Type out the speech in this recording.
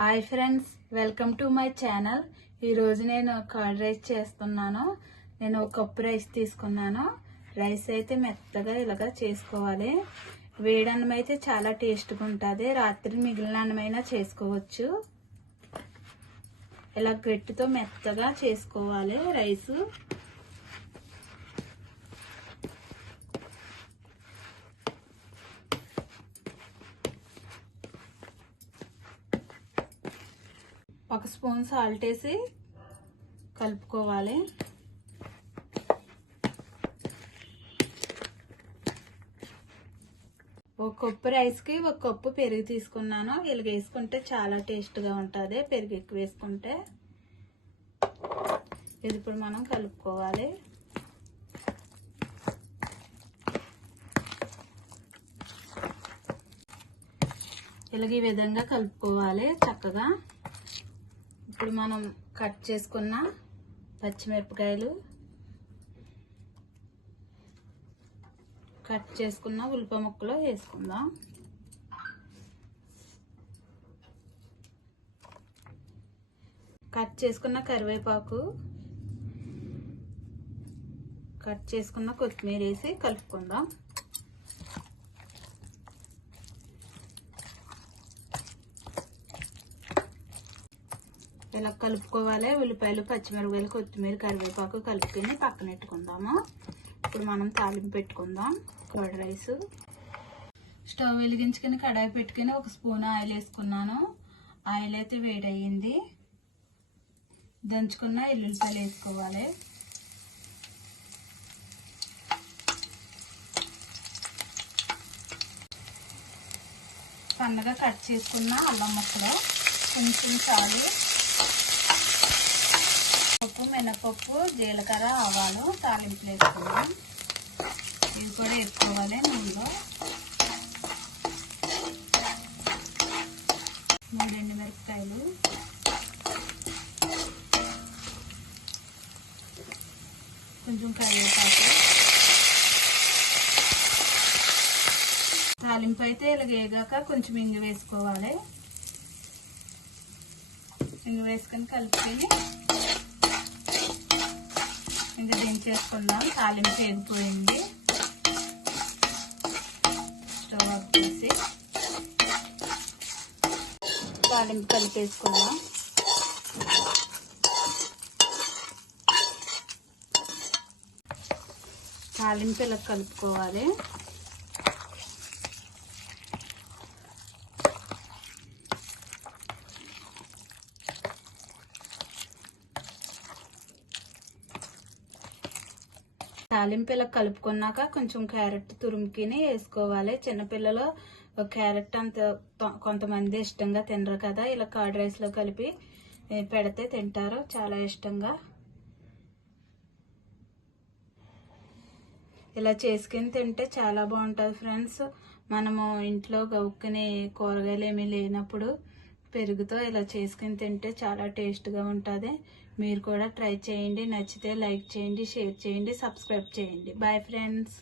Hi friends, welcome to my channel. ఈరోజు నేను curd rice చేస్తున్నాను. నేను ఒక కప్పు రైస్ తీసుకున్నాను. రైస్ అయితే మెత్తగా ఇలాగా చేసుకోవాలి. వేడన్నం అయితే చాలా టేస్ట్గా ఉంటుంది. రాత్రి మిగిలిన అన్నమైనా చేసుకోవచ్చు. ఇలా గట్టితో మెత్తగా చేసుకోవాలి రైస్. ఒక స్పూన్ సాల్ట్ వేసి కలుపుకోవాలి. ఒక కప్పు రైస్కి ఒక కప్పు పెరుగు తీసుకున్నాను. ఇలాగ వేసుకుంటే చాలా టేస్ట్గా ఉంటుంది. పెరుగు ఎక్కువ వేసుకుంటే ఇది ఇప్పుడు మనం కలుపుకోవాలి. ఇలాగ ఈ విధంగా కలుపుకోవాలి చక్కగా. ఇప్పుడు మనం కట్ చేసుకున్న పచ్చిమిరపకాయలు, కట్ చేసుకున్న ఉల్లిపాయ ముక్కలు వేసుకుందాం. కట్ చేసుకున్న కరివేపాకు, కట్ చేసుకున్న కొత్తిమీర వేసి కలుపుకుందాం. ఇలా కలుపుకోవాలి. ఉల్లిపాయలు, పచ్చిమిరపకాయలు, కొత్తిమీర, కరివేపాకు కలుపుకొని పక్కన పెట్టుకుందాము. ఇప్పుడు మనం తాలింపు పెట్టుకుందాం. కర్డ్ రైస్ స్టవ్ వెలిగించుకొని కడాయి పెట్టుకుని ఒక స్పూన్ ఆయిల్ వేసుకున్నాను. ఆయిల్ అయితే వేడయ్యింది. దంచుకున్న ఎల్లుల్లిపాయలు వేసుకోవాలి. సన్నగా కట్ చేసుకున్న అల్లం ముక్కలు, కొంచెం చాలు, పప్పు, మినపప్పు, జీలకర్ర, ఆవాలు తాలింపులు వేసుకుందాం. ఇది కూడా వేసుకోవాలి. నూనెలో 3 ఎండుమిరపకాయలు, కొంచెం కరివేపాకు. తాలింపు అయితే ఇలా వేగాక కొంచెం ఇంగు వేసుకోవాలి. ఇంగు వేసుకొని కలుపుకొని ఇంకా దించేసుకుందాం. తాలింపు వేగిపోయింది. స్టవ్ ఆఫ్ చేసి తాలింపు కలిపేసుకుందాం. తాలింపు ఇలా కలుపుకోవాలి. తాలింపు ఇలా కలుపుకున్నాక కొంచెం క్యారెట్ తురుముకిని వేసుకోవాలి. చిన్నపిల్లలు క్యారెట్ అంత కొంతమంది ఇష్టంగా తినరు కదా. ఇలా కర్డ్ రైస్లో కలిపి పెడితే తింటారు చాలా ఇష్టంగా. ఇలా చేసుకుని తింటే చాలా బాగుంటుంది ఫ్రెండ్స్. మనము ఇంట్లో గౌక్కుని కూరగాయలు ఏమీ లేనప్పుడు పెరుగుతో ఇలా చేసుకుని తింటే చాలా టేస్ట్గా ఉంటుంది. మీరు కూడా ట్రై చేయండి. నచ్చితే లైక్ చేయండి, షేర్ చేయండి, సబ్స్క్రైబ్ చేయండి. Bye friends.